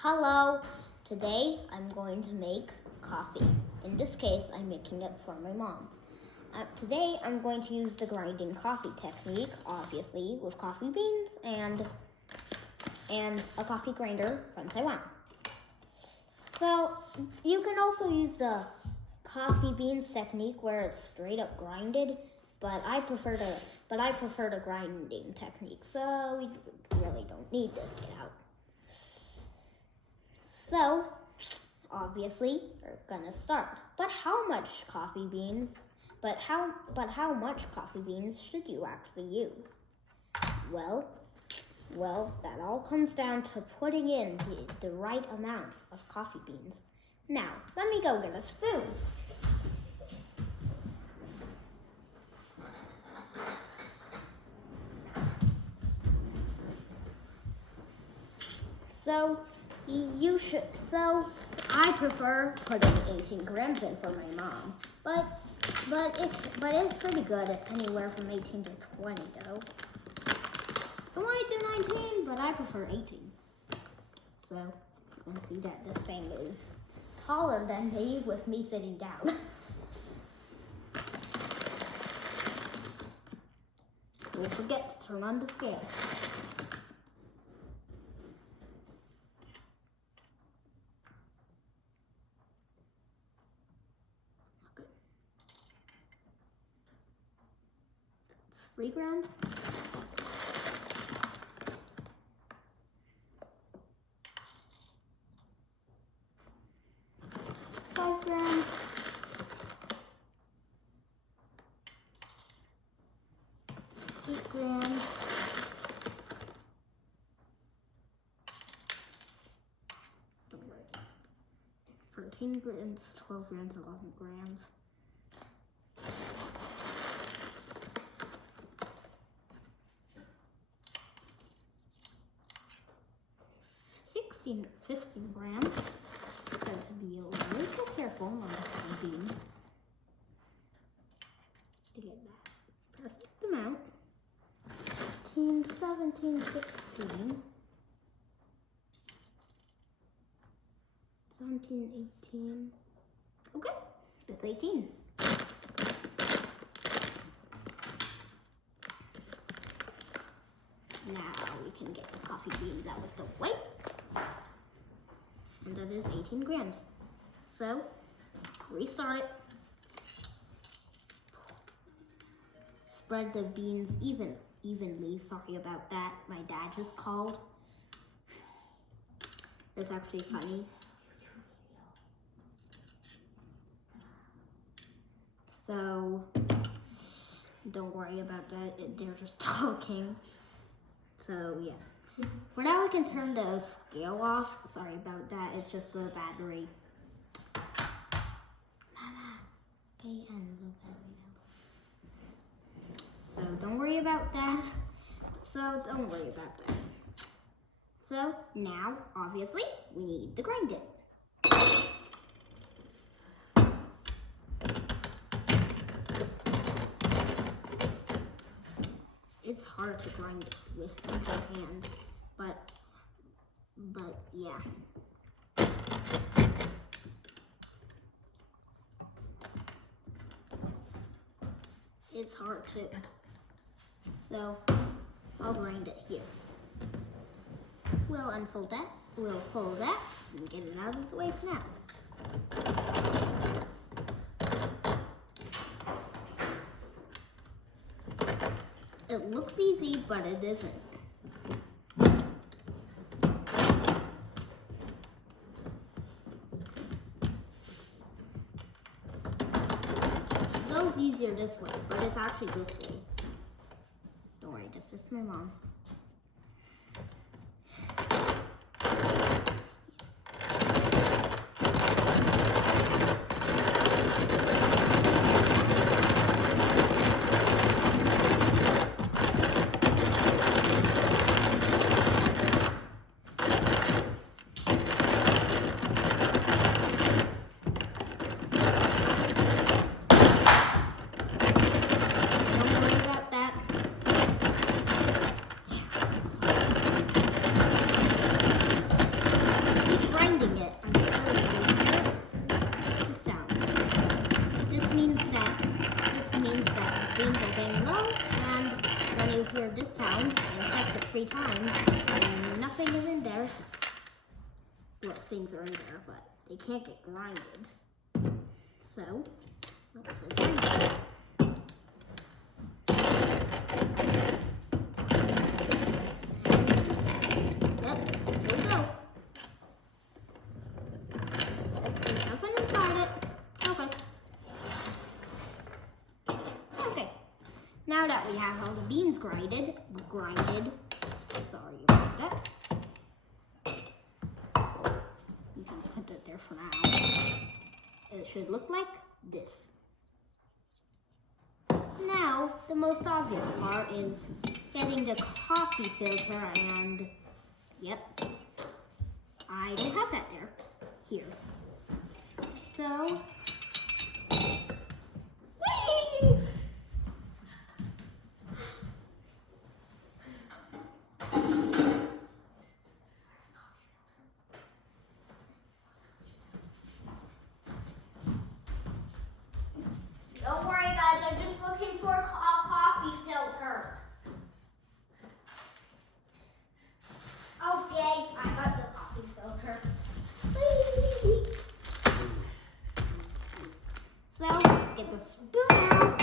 Hello, today I'm going to make coffee. In this case, I'm making it for my mom. Today I'm going to use the grinding coffee technique, obviously, with coffee beans and a coffee grinder from Taiwan. So you can also use the coffee beans technique where it's straight up grinded, but I prefer the grinding technique, so we really don't need this. Get out. So, obviously, we're gonna start. But how much coffee beans? But how much coffee beans should you actually use? Well, that all comes down to putting in the right amount of coffee beans. Now, let me go get a spoon. So I prefer putting 18 grams in for my mom, but it's pretty good at anywhere from 18 to 20 though. I want to do 19, but I prefer 18. So you can see that this thing is taller than me with me sitting down. Don't forget to turn on the scale. Okay. It's 3 grams. Grams, 8 grams, 13 grams, 12 grams, 11 grams. 15 grams. Going to be a little careful on this bean to get that perfect amount. 16, 17, 16, 17, 18. Okay, that's 18. Now we can get the coffee beans out of the way. And that is 18 grams. So, restart it. Spread the beans evenly. Sorry about that. My dad just called. It's actually funny. So, don't worry about that. They're just talking. So, yeah. For now, we can turn the scale off. Sorry about that. It's just the battery. Mama. Okay, and the battery now. So don't worry about that. So now, obviously, we need to grind it. It's hard to grind it with your hand. But yeah. It's hard to. So I'll grind it here. We'll unfold that, we'll fold that, and get it out of the way for now. It looks easy, but it isn't. It goes easier this way, but it's actually this way. Don't worry, that's just my mom. 3 times, and nothing is in there. Well, things are in there, but they can't get grinded. So, let's grind it. Yep, there we go. There's nothing inside it. Okay. Okay. Now that we have all the beans grinded, sorry about that. You can put that there for now. It should look like this. Now, the most obvious part is getting the coffee filter, and yep, I don't have that there. Here. So, whee! Don't worry, guys. I'm just looking for a coffee filter. Okay, I got the coffee filter. Whee! So, get the spoon out.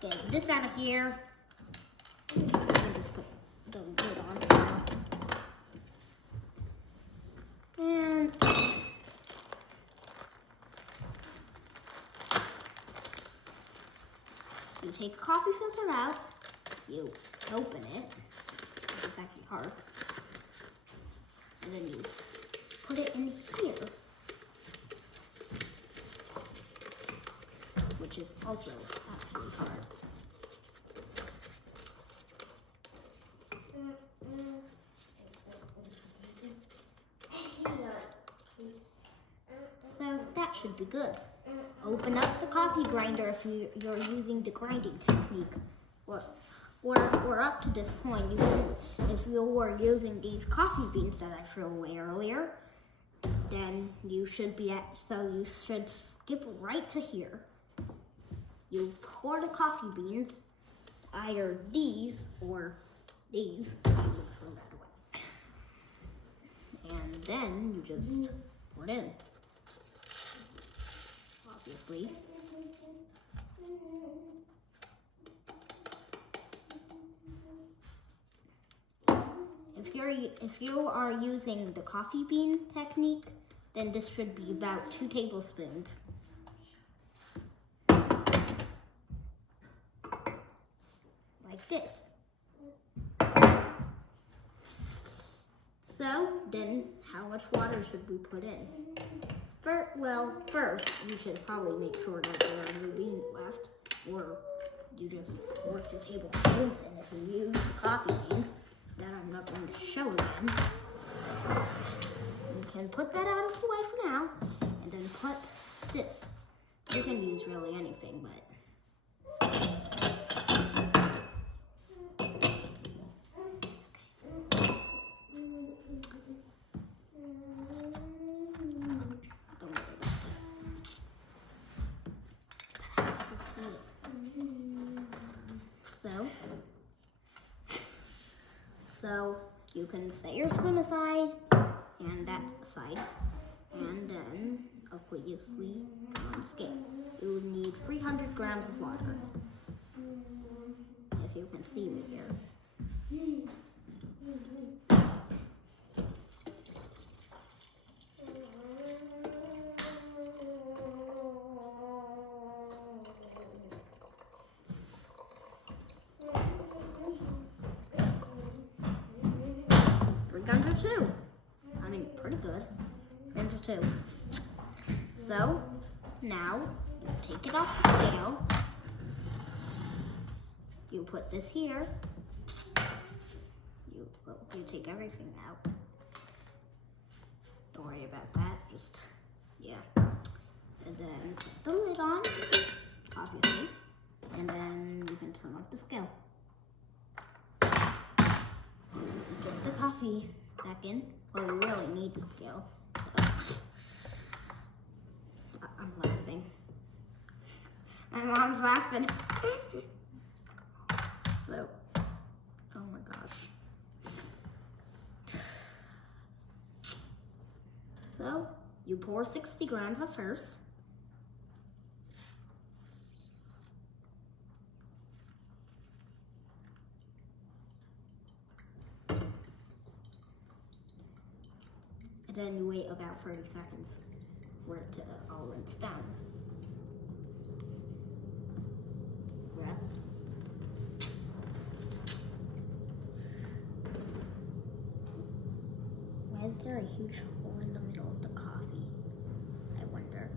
Get this out of here. And just put the lid on now. And you take the coffee filter out, you open it, it's actually hard, and then you put it in here, which is also actually hard. So that should be good. Open up the coffee grinder if you're using the grinding technique. Or up to this point, if you were using these coffee beans that I threw away earlier, then you should you should skip right to here. You pour the coffee beans, either these or these. I will throw that away. And then you just pour it in. Obviously. If you are using the coffee bean technique, then this should be about 2 tablespoons. Like this. So, then how much water should we put in? First, you should probably make sure that there are no beans left, or you just work your tablespoons in if you use coffee beans that I'm not going to show again. You can put that out of the way for now, and then put this. You can use really anything, but So you can set your spoon aside and that aside, and then obviously on scale you would need 300 grams of water, if you can see me here. I mean, pretty good. 302. So, now, you take it off the scale. You put this here. You take everything out. Don't worry about that. Just, yeah. And then put the lid on, obviously. And then you can turn off the scale. Get the coffee back in. Well, you really need the scale. I'm laughing. My mom's laughing. So, oh my gosh. So you pour 60 grams at first. And then you wait about 30 seconds for it to all rinse down. Why is there a huge hole in the middle of the coffee? I wonder.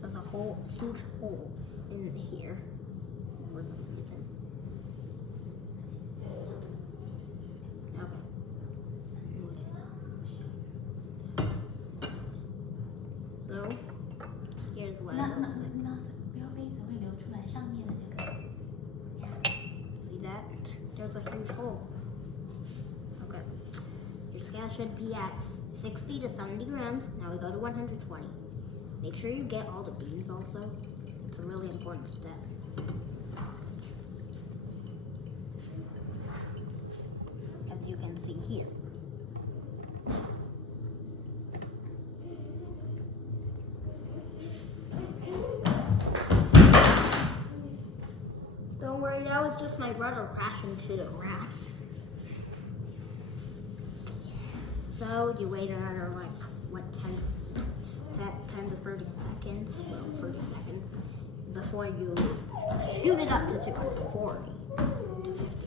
There's a huge hole in here for some reason. Okay. So here's what it looks like. See that? There's a huge hole. Okay. Your scale should be at 60 to 70 grams. Now we go to 120. Make sure you get all the beans also. It's a really important step. As you can see here. Don't worry, that was just my brother crashing to the ground. So you wait another like 10 to 30 seconds, well 30 seconds, before you shoot it up to 40 to 50.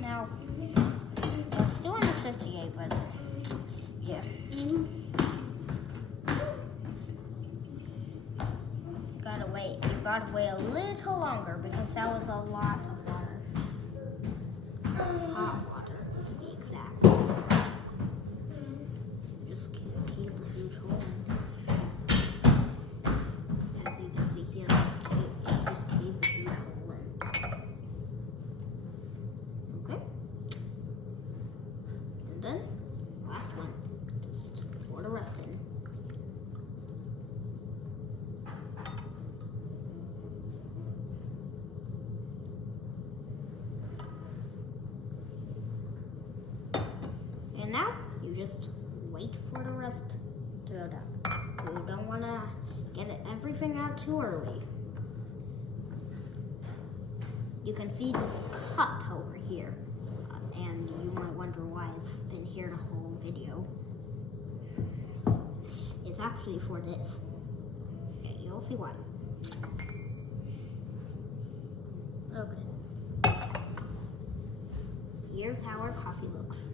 Now, it's still under 58, but yeah. You gotta wait a little longer because that was a lot of water. Hot water, to be exact. Just keep a huge hole. As you can see here, this cave a huge hole in. Okay. And then, last one. Just pour the rest in. And now, you just wait for the rest to go down. You don't want to get everything out too early. You can see this cup over here. And you might wonder why it's been here the whole video. It's actually for this. Okay, you'll see why. Okay. Here's how our coffee looks.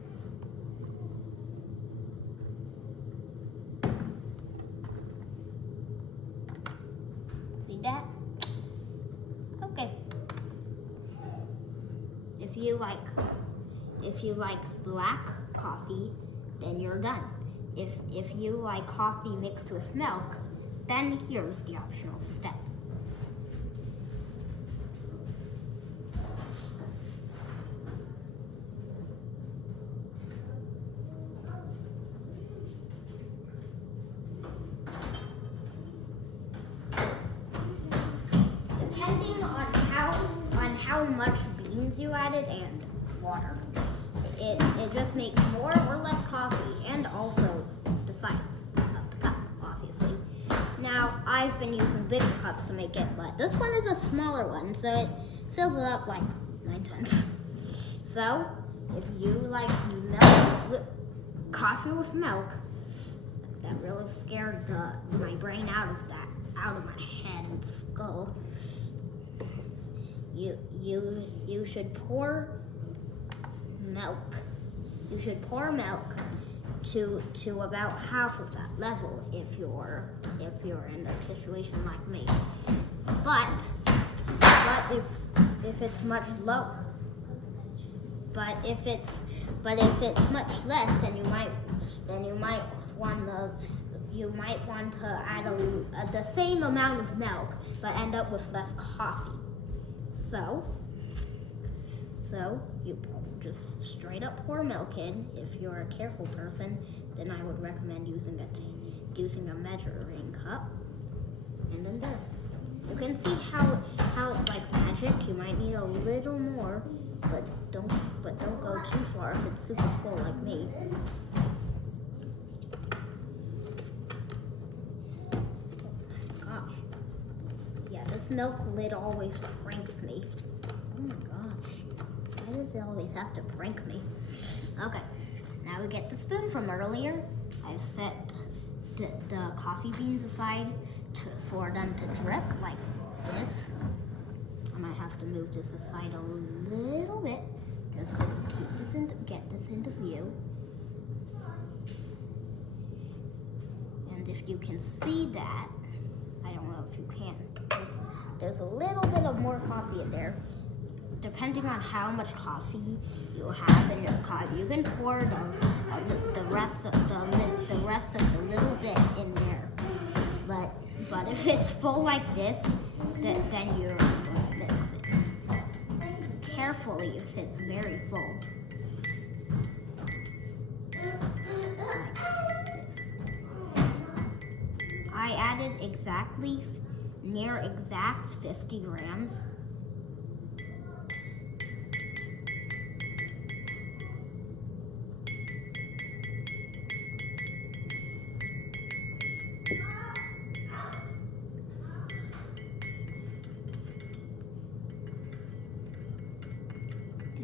See that? Okay. If you like black coffee, then you're done. If you like coffee mixed with milk, then here's the optional step. Depending on how much beans you added and water, it just makes more or less coffee, and also the size of the cup, obviously. Now, I've been using bigger cups to make it, but this one is a smaller one, so it fills it up like 9 times. So, if you like coffee with milk, that really scared my brain out of my head and skull. You should pour milk. You should pour milk to about half of that level if you're in a situation like me. But if it's much lower, but if it's much less, then you might want to add the same amount of milk, but end up with less coffee. So you just straight up pour milk in. If you're a careful person, then I would recommend using a using a measuring cup. And then this. You can see how it's like magic. You might need a little more, but don't go too far if it's super full like me. Gosh. Yeah, this milk lid always pranks me. Oh my gosh. Why does it always have to prank me? Okay, now we get the spoon from earlier. I've set the coffee beans aside for them to drip like this. I might have to move this aside a little bit just to get this into view. And if you can see that, I don't know if you can. There's a little bit of more coffee in there. Depending on how much coffee you have in your cup, you can pour the rest of the little bit in there. But if it's full like this, then you're going to mix it carefully if it's very full. Like this. I added near exact 50 grams.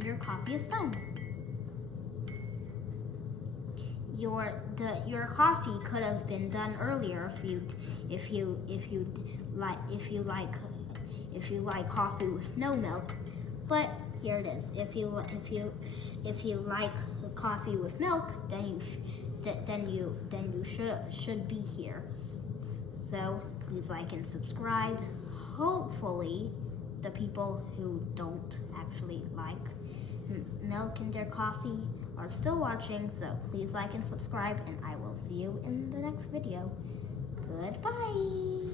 Your coffee is done. Your coffee could have been done earlier if you like coffee with no milk. But here it is. If you like coffee with milk, then you should be here. So please like and subscribe. Hopefully, the people who don't actually like milk in their coffee are still watching, so please like and subscribe, and I will see you in the next video. Goodbye.